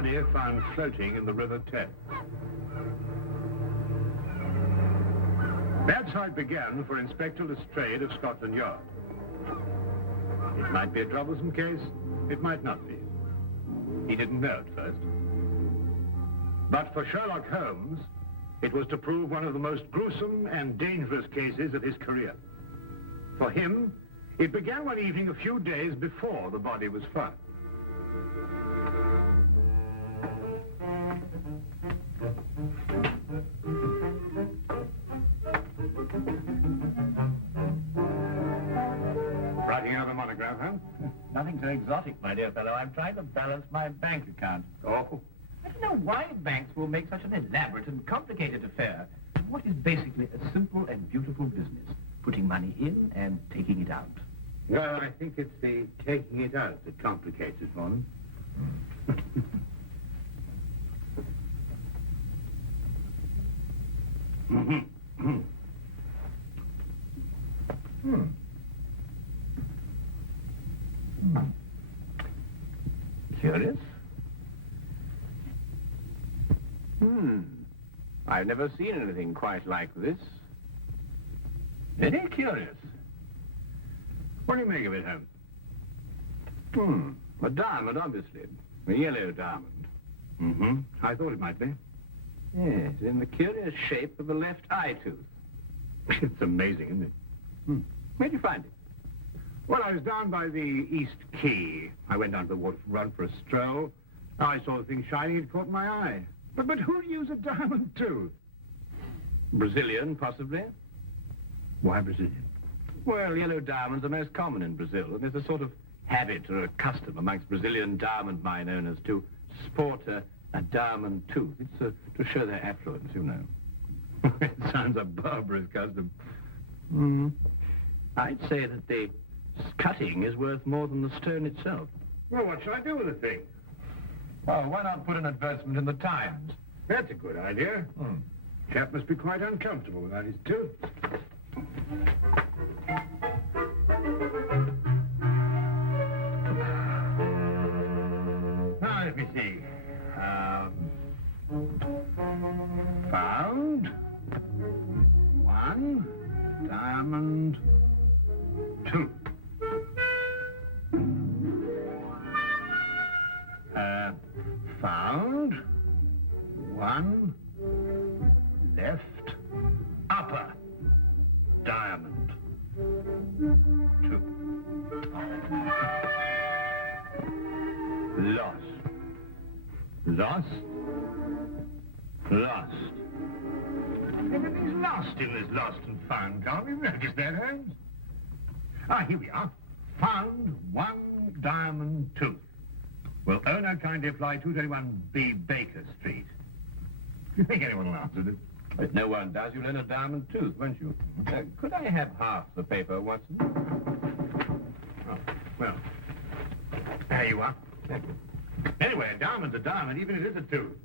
body found floating in the River Thames. That's how it began for Inspector Lestrade of Scotland Yard. It might be a troublesome case, it might not be. He didn't know at first. But for Sherlock Holmes, it was to prove one of the most gruesome and dangerous cases of his career. For him, it began one evening a few days before the body was found. Writing out a monograph, huh? Nothing so exotic, my dear fellow. I'm trying to balance my bank account. Oh. I don't know why banks will make such an elaborate and complicated affair. What is basically a simple and beautiful business. Putting money in and taking it out. Well, I think it's the taking it out that complicates it for them. Curious? I've never seen anything quite like this. Very curious. What do you make of it, Holmes? A diamond, obviously. A yellow diamond. I thought it might be. Yes, in the curious shape of a left eye tooth. It's amazing, isn't it? Where'd you find it? Well, I was down by the East Quay. I went down to the waterfront for a stroll. I saw the thing shining, it caught my eye. But who'd use a diamond tooth? Brazilian, possibly. Why Brazilian? Well, yellow diamonds are most common in Brazil, and there's a sort of habit or a custom amongst Brazilian diamond mine owners to sport a diamond tooth. It's to show their affluence, you know. It sounds a barbarous custom. I'd say that the cutting is worth more than the stone itself. Well, what shall I do with the thing? Oh, why not put an advertisement in the Times? That's a good idea. Chap must be quite uncomfortable without his tooth. Now, let me see. Found one diamond tooth. Found one left upper diamond tooth. Lost. Lost. Lost. Everything's lost in this lost and found column. You notice that, Holmes? Ah, here we are. Found one diamond tooth. Will owner kindly fly 231B Baker Street? Do you think anyone will answer this? If no one does, you'll earn a diamond tooth, won't you? Could I have half the paper, Watson? Oh, well, there you are. Thank you. Anyway, a diamond's a diamond, even if it's a tooth.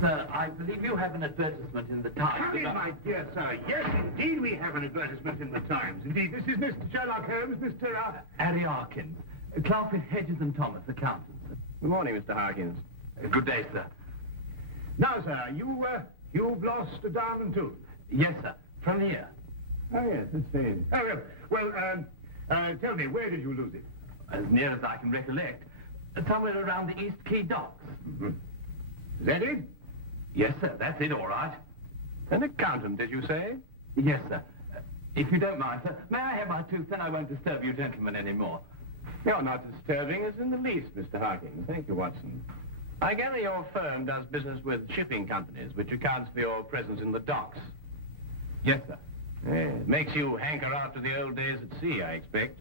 Sir, I believe you have an advertisement in the Times. Come in, my dear sir. Yes, indeed, we have an advertisement in the Times. Indeed, this is Mr. Sherlock Holmes, Mr. Harry Harkins, clerk at Hedges and Thomas, accountants. Good morning, Mr. Harkins. Good day, sir. Now, sir, you've lost a diamond tooth. Yes, sir. From here. Oh, yes, let's see. Oh, yes. Well, tell me, where did you lose it? As near as I can recollect, somewhere around the East Quay docks. Is that it? Yes, sir. That's it, all right. An accountant, did you say? Yes, sir. If you don't mind, sir, may I have my tooth? Then I won't disturb you gentlemen anymore. You're not disturbing us in the least, Mr. Harkins. Thank you, Watson. I gather your firm does business with shipping companies, which accounts for your presence in the docks. Yes, sir. It makes you hanker after the old days at sea, I expect.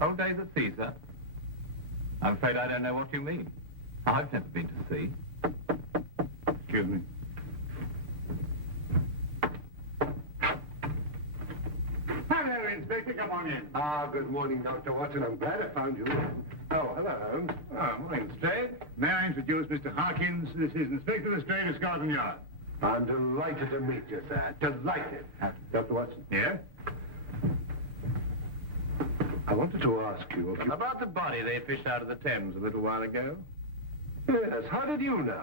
Old days at sea, sir? I'm afraid I don't know what you mean. I've never been to sea. Excuse me. Hello, Inspector. Come on in. Ah, good morning, Dr. Watson. I'm glad I found you. Oh, hello, Holmes. Oh, morning, Lestrade. May I introduce Mr. Harkins? This is Inspector Lestrade of Scotland Yard. I'm delighted to meet you, sir. Delighted. Dr. Watson. Yeah? I wanted to ask you if you... About the body they fished out of the Thames a little while ago. Yes, how did you know?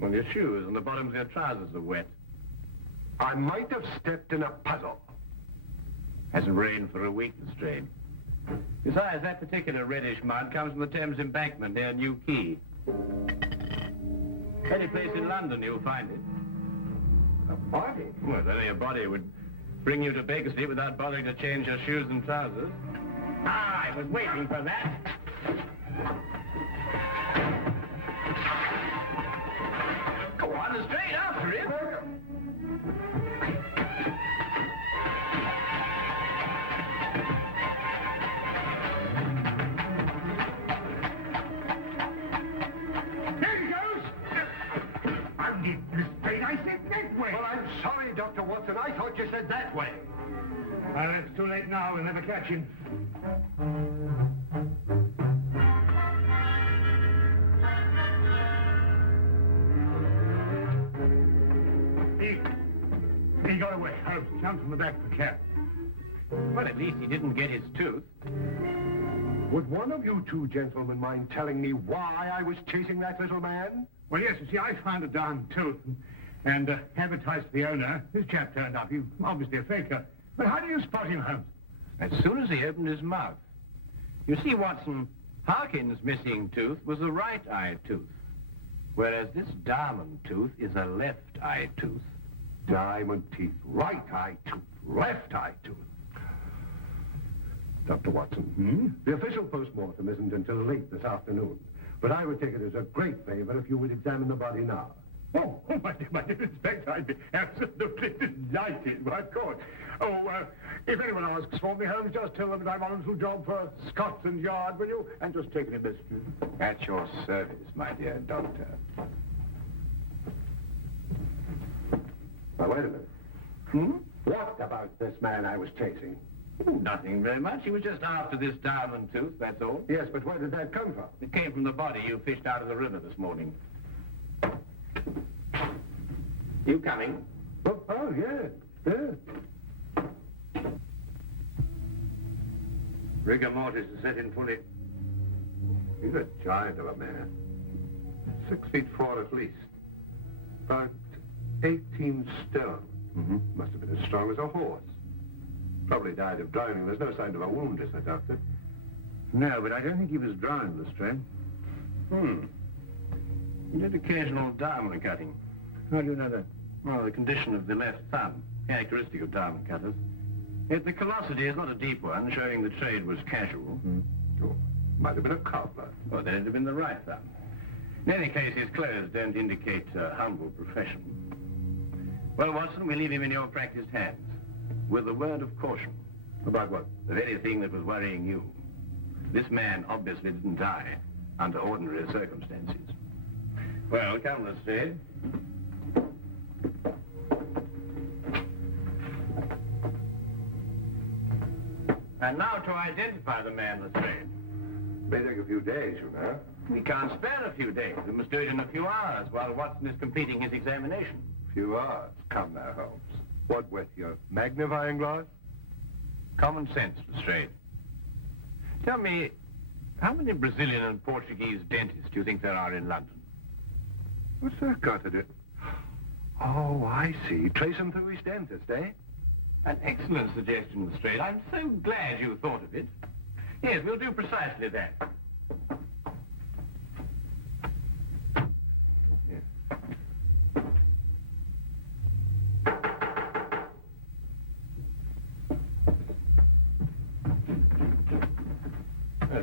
Well, your shoes and the bottoms of your trousers are wet. I might have stepped in a puddle. Hasn't rained for a week, Lestrade. Besides, that particular reddish mud comes from the Thames embankment near New Quay. Any place in London, you'll find it. A body? Well, only a body would bring you to Baker Street without bothering to change your shoes and trousers. Ah, I was waiting for that. Go on, Lestrade, after him. Dr. Watson, I thought you said that way. Well, it's too late now. We'll never catch him. He got away. Holmes jumped from the back of the cab. Well, at least he didn't get his tooth. Would one of you two gentlemen mind telling me why I was chasing that little man? Well, yes, you see, I found a darn tooth and advertised to the owner. This chap turned up. He's obviously a faker. But how do you spot him, Holmes? As soon as he opened his mouth. You see, Watson, Harkin's missing tooth was a right eye tooth, whereas this diamond tooth is a left eye tooth. Diamond teeth, right eye tooth, left eye tooth. Dr. Watson, the official postmortem isn't until late this afternoon, but I would take it as a great favor if you would examine the body now. Oh, my dear Inspector, I'd be absolutely delighted. Well, of course. Oh, if anyone asks for me, Holmes, just tell them that I'm on a little job for Scotland Yard, will you? And just take me this. At your service, my dear doctor. Now, wait a minute. What about this man I was chasing? Oh, nothing very much. He was just after this diamond tooth, that's all. Yes, but where did that come from? It came from the body you fished out of the river this morning. You coming? Oh, yes. Rigor mortis is set in fully. He's a giant of a man. 6'4" at least. About 18 stone. Must have been as strong as a horse. Probably died of drowning. There's no sign of a wound, is there, Doctor? No, but I don't think he was drowned, Lestrade. He did occasional diamond cutting. How do you know that? Well, the condition of the left thumb, characteristic of diamond cutters. Yet the callosity is not a deep one, showing the trade was casual. Oh, might have been a cobbler. Well, then it'd have been the right thumb. In any case, his clothes don't indicate humble profession. Well, Watson, we leave him in your practiced hands, with a word of caution. About what? The very thing that was worrying you. This man obviously didn't die under ordinary circumstances. Well, come, Lestrade. And now to identify the man, Lestrade. May take a few days, you know. We can't spare a few days. We must do it in a few hours while Watson is completing his examination. Few hours. Come now, Holmes. What with your magnifying glass? Common sense, Lestrade. Tell me, how many Brazilian and Portuguese dentists do you think there are in London? What's that got to do? Oh, I see. Trace him through his dentist, eh? An excellent suggestion, Lestrade. I'm so glad you thought of it. Yes, we'll do precisely that.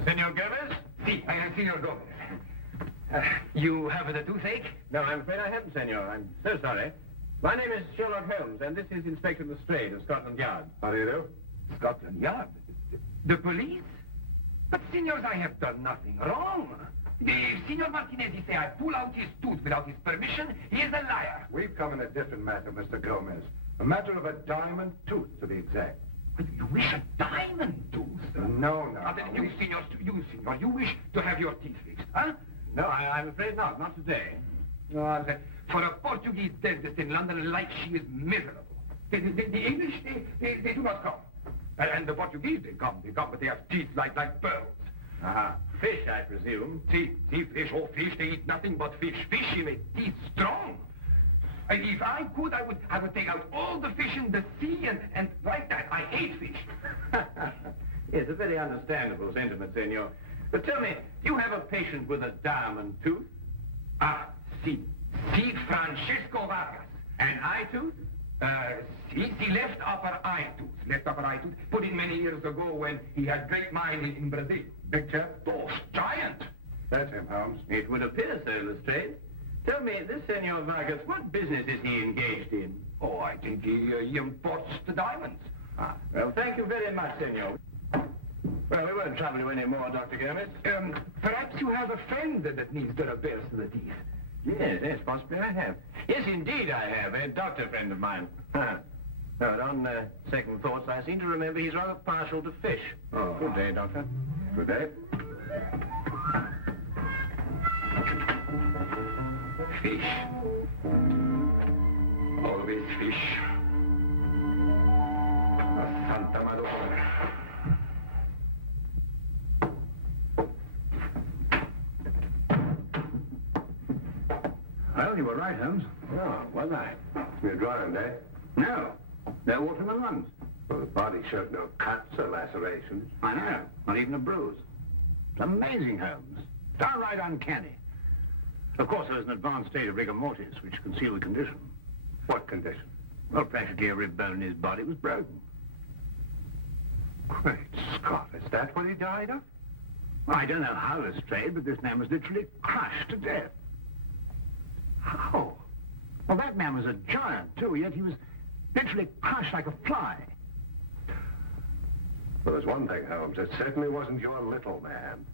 Senor Gomez? Si, I am Senor Gomez. You have the toothache? No, I'm afraid I haven't, senor. I'm so sorry. My name is Sherlock Holmes, and this is Inspector Lestrade of Scotland Yard. How do you do? Scotland Yard? The police? But, senors, I have done nothing wrong. If Senor Martinez say I pull out his tooth without his permission, he is a liar. We've come in a different matter, Mr. Gomez. A matter of a diamond tooth, to be exact. But you wish a diamond tooth? No. Then you, senor, you wish to have your teeth fixed, huh? No, I'm afraid not. Not today. Well, for a Portuguese dentist in London, life she is miserable. The English, they do not come. And the Portuguese, they come, but they have teeth like pearls. Aha. Fish, I presume. See, fish, fish, they eat nothing but fish. Fish, they make teeth strong. And if I could, I would take out all the fish in the sea and like that. I hate fish. Yes, a very understandable sentiment, senor. But tell me, do you have a patient with a diamond tooth? Ah, si, Francisco Vargas. An eye tooth? See, left upper eye tooth. Put in many years ago when he had great mine in Brazil. Big chap? Oh, giant. That's him, Holmes. It would appear so, Lestrade. Tell me, this Senor Vargas, what business is he engaged in? Oh, I think he imports the diamonds. Ah, well, thank you very much, senor. Well, we won't trouble you any more, Dr. Gomez. Perhaps you have a friend that needs the repairs to the teeth. Yes, possibly I have. Yes, indeed I have. A doctor friend of mine. But on second thoughts, I seem to remember he's rather partial to fish. Oh. Good day, Doctor. Good day. Fish. Always fish. Santa Madonna. Well, you were right, Holmes. Oh, was I? You're drying, eh? No, they're watering the lungs. Well, the body showed no cuts or lacerations. I know, not even a bruise. It's amazing, Holmes. Downright uncanny. Of course, there's an advanced state of rigor mortis, which concealed the condition. What condition? Well, practically every bone in his body was broken. Great Scott, is that what he died of? Well, I don't know how Lestrade, but this man was literally crushed to death. How? Well, that man was a giant, too, yet he was literally crushed like a fly. Well, there's one thing, Holmes. It certainly wasn't your little man.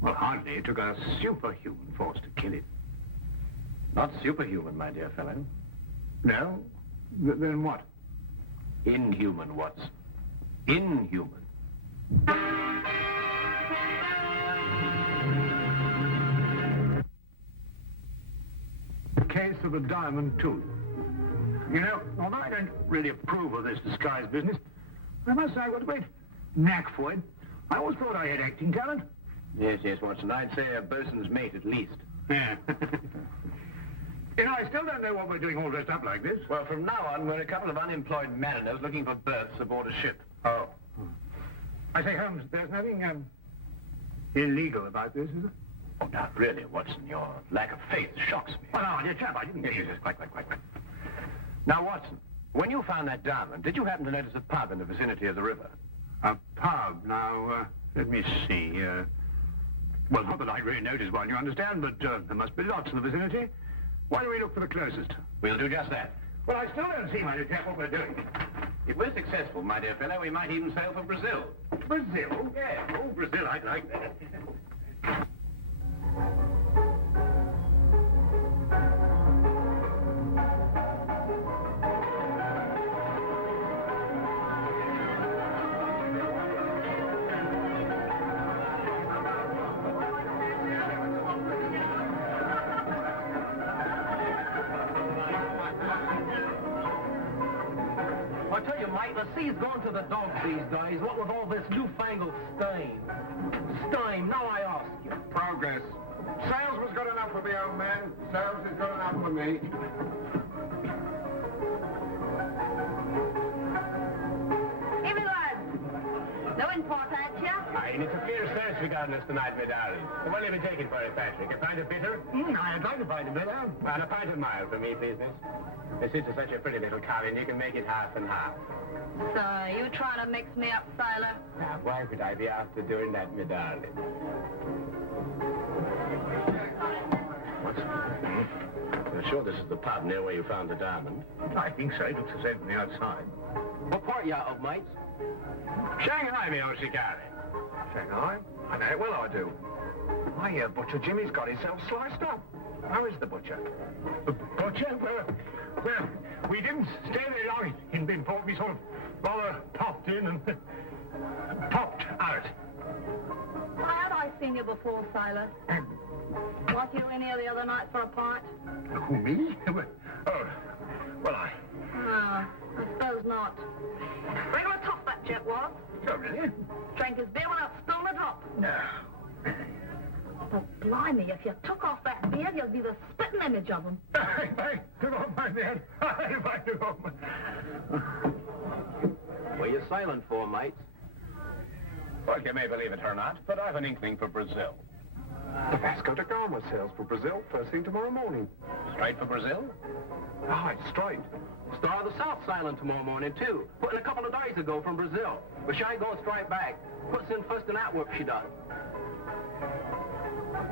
Well, hardly. It took a superhuman force to kill him. Not superhuman, my dear fellow. No? Then what? Inhuman, Watson. Inhuman. The case of the diamond tooth. You know, although I don't really approve of this disguise business, I must say I've got a great knack for it. I always thought I had acting talent. Yes, Watson. I'd say a bosun's mate at least. Yeah. You know, I still don't know what we're doing all dressed up like this. Well, from now on, we're a couple of unemployed mariners looking for berths aboard a ship. Oh. I say, Holmes, there's nothing illegal about this, is there? Oh, now, really, Watson, your lack of faith shocks me. Well, no, dear chap, I didn't mean Yes, it. quite. Now, Watson, when you found that diamond, did you happen to notice a pub in the vicinity of the river? A pub. Now, let me see. Well, not that I really noticed one, you understand, but there must be lots in the vicinity. Why don't we look for the closest? We'll do just that. Well, I still don't see, my dear chap, what we're doing. If we're successful, my dear fellow, we might even sail for Brazil. Brazil? Yes. Oh, Brazil, I'd like that. I tell you, mate, the sea's gone to the dogs these days. What with all this newfangled steam? Steam, now I ask you. Progress. Sales was good enough for me, old man. Sales is good enough for me. Hey, my lad. No import, ain't ya? Aye, it's a clear search we got on us tonight, my darling. What will you be taking for it, Patrick? A pint of bitter? I'd like to find a bit, And a pint of mild for me, please, miss. This is such a pretty little collie, you can make it half and half. So, you trying to mix me up, sailor? Now, why would I be after doing that, my darling? What? You're sure this is the pub near where you found the diamond? I think so. It looks the same from the outside. What part you out of, mates? Shanghai, me old shikari. Shanghai? I know it well, I do. I hear Butcher Jimmy's got himself sliced up. How is the butcher? Butcher? Well, we didn't stay very long in port. We sort of rather popped in and popped out. Had I seen you before, sailor? Was you in here the other night for a pint? Who, me? Oh, well, No, I suppose not. Regular tough that jet was. Drank his beer without spilling a drop. No. But blimey, if you took off that beard, you'd be the spitting image of him. I took off my beard. I took off my... What are you silent for, mates? Well, you may believe it or not, but I've an inkling for Brazil. The Vasco da Gama sails for Brazil first thing tomorrow morning. Straight for Brazil? Right, straight. Star of the South sailing tomorrow morning, too. Put in a couple of days ago from Brazil. But she ain't going straight back. Puts in first in Antwerp, she does.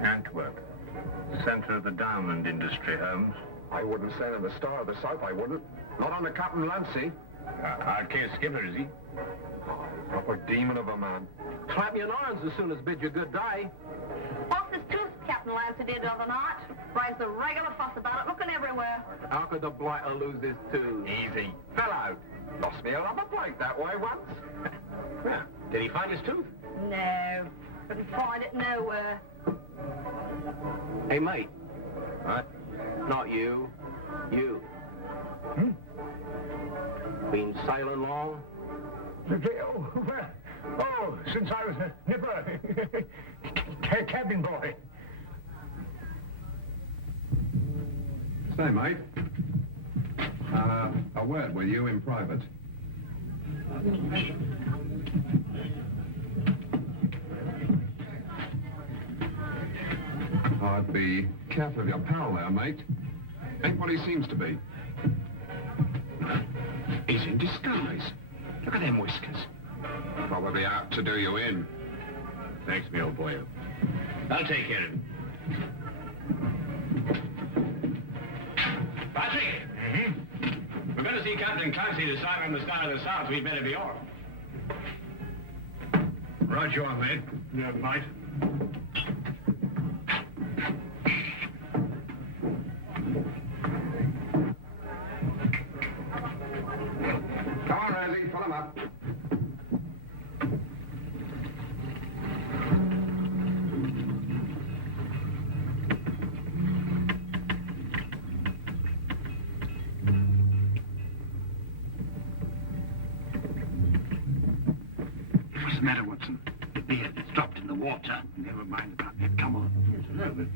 Antwerp. Center of the diamond industry, Holmes. I wouldn't sail in the Star of the South, I wouldn't. Not on the Captain Lancy. Hard case skipper, is he? Proper demon of a man. Clap your arms as soon as bid you good day. Lost his tooth, Captain Lancer did the other night. Raised a regular fuss about it, looking everywhere. How could the blighter lose his tooth? Easy. Fell out. Lost me a rubber plate that way once. Did he find his tooth? No, couldn't find it nowhere. Hey, mate. What? Not you. You. Been sailing long? Oh, since I was a nipper. Cabin boy. Say, mate. A word with you in private. I'd be careful of your pal there, mate. Ain't what he seems to be. He's in disguise. Look at them whiskers. Probably out to do you in. Thanks, me old boy. I'll take care of him. Patrick! We're going to see Captain Clancy to sign on the Star of the South. We'd better be off. Right you are, mate. Yeah, mate. Come on, Randy, pull him up. What's the matter, Watson? The beard that's dropped in the water. Never mind about that. Come on. Yes, a little bit.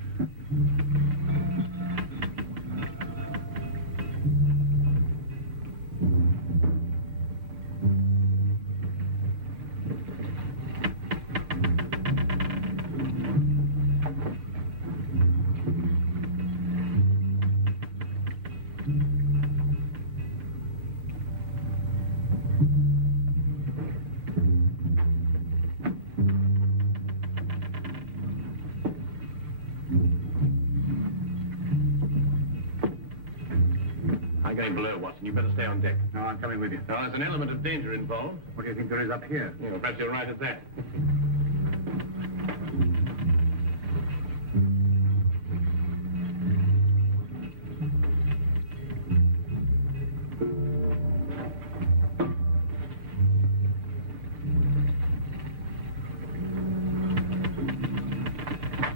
I'm going below, Watson. You better stay on deck. No, I'm coming with you. Now, there's an element of danger involved. What do you think there is up here? Well, perhaps you're right at that.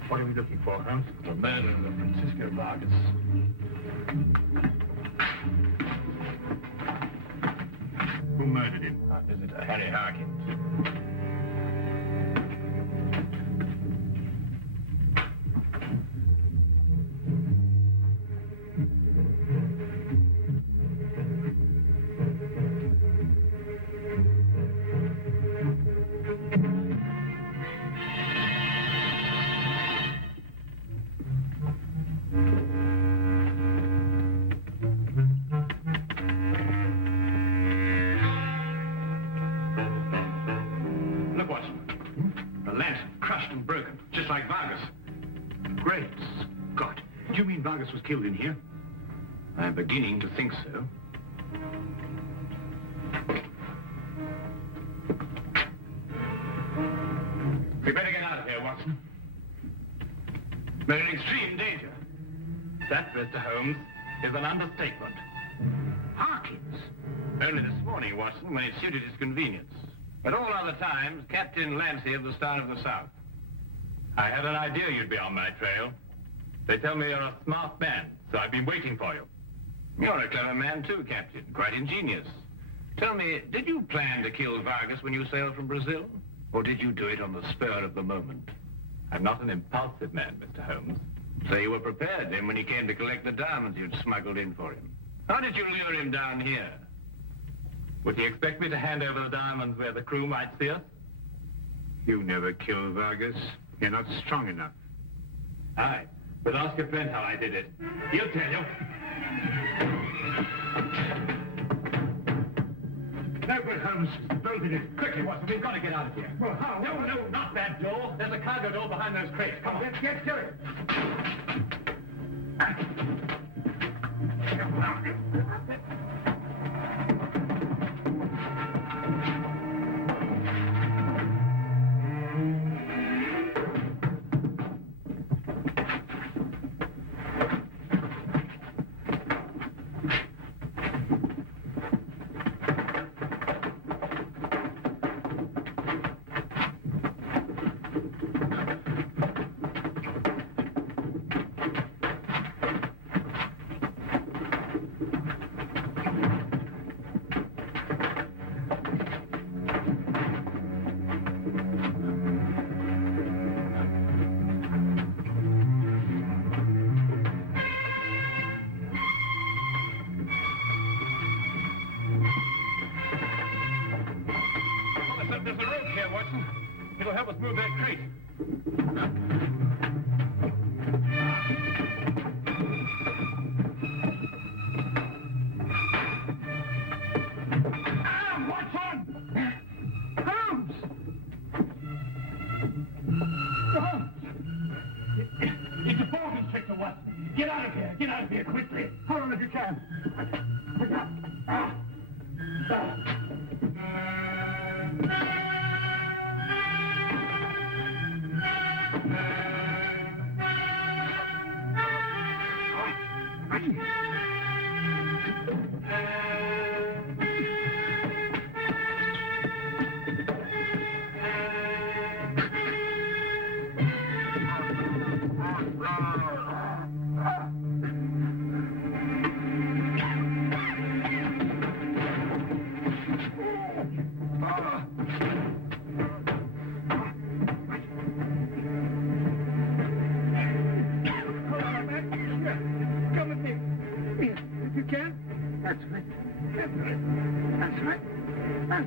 What are we looking for, Holmes? The murder of Francisco Vargas. Who murdered him? Our visitor, Harry Harkins. Look, Watson. The lance crushed and broken, just like Vargas. Great Scott. Do you mean Vargas was killed in here? I'm beginning to think so. We better get out of here, Watson. We're in extreme danger. That, Mr. Holmes, is an understatement. Harkins. Only this morning, Watson, when it suited his convenience. At all other times, Captain Lancy of the Star of the South. I had an idea you'd be on my trail. They tell me you're a smart man, so I've been waiting for you. You're a clever man too, Captain. Quite ingenious. Tell me, did you plan to kill Vargas when you sailed from Brazil? Or did you do it on the spur of the moment? I'm not an impulsive man, Mr. Holmes. So you were prepared then when he came to collect the diamonds you'd smuggled in for him. How did you lure him down here? Would he expect me to hand over the diamonds where the crew might see us? You never killed Vargas. You're not strong enough. Aye, but ask a friend how I did it. He'll tell you. No good, Holmes. Bolted it. Quickly, Watson. We've got to get out of here. Well, how? No, not that door. There's a cargo door behind those crates. Come on. Let's get to it. There's a rope here, Watson. It'll help us move that crate. Watson! Holmes! Holmes! It's a ball constrictor, Watson. Get out of here. Get out of here quickly. Hold on if you can. That's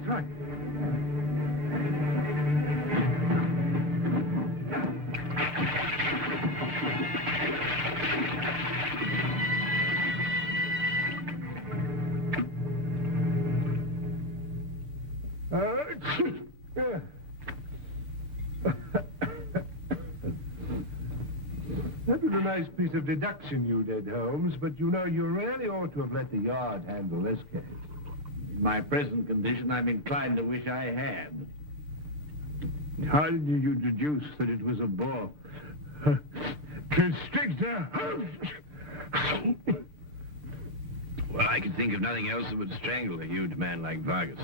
right. That was a nice piece of deduction you did, Holmes, but you know, you really ought to have let the yard handle this case. In my present condition, I'm inclined to wish I had. How did you deduce that it was a ball constrictor? Well, I could think of nothing else that would strangle a huge man like Vargas.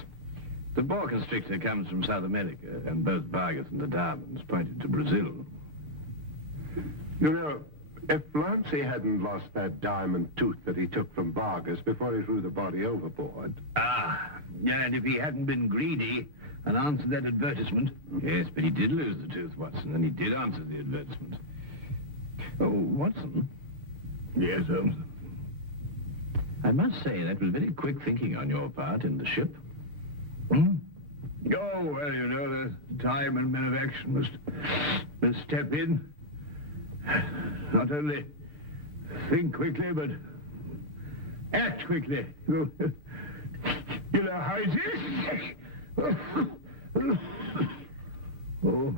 The boa constrictor comes from South America, and both Vargas and the diamonds pointed to Brazil. You know, if Lancy hadn't lost that diamond tooth that he took from Vargas before he threw the body overboard... Ah, yeah, and if he hadn't been greedy and answered that advertisement... Yes, but he did lose the tooth, Watson, and he did answer the advertisement. Oh, Watson. Yes, Holmes. I must say that was very quick thinking on your part in the ship. Hmm? Oh, well, you know, there's time and men of action must step in. Not only think quickly, but act quickly. You know how it is? Oh.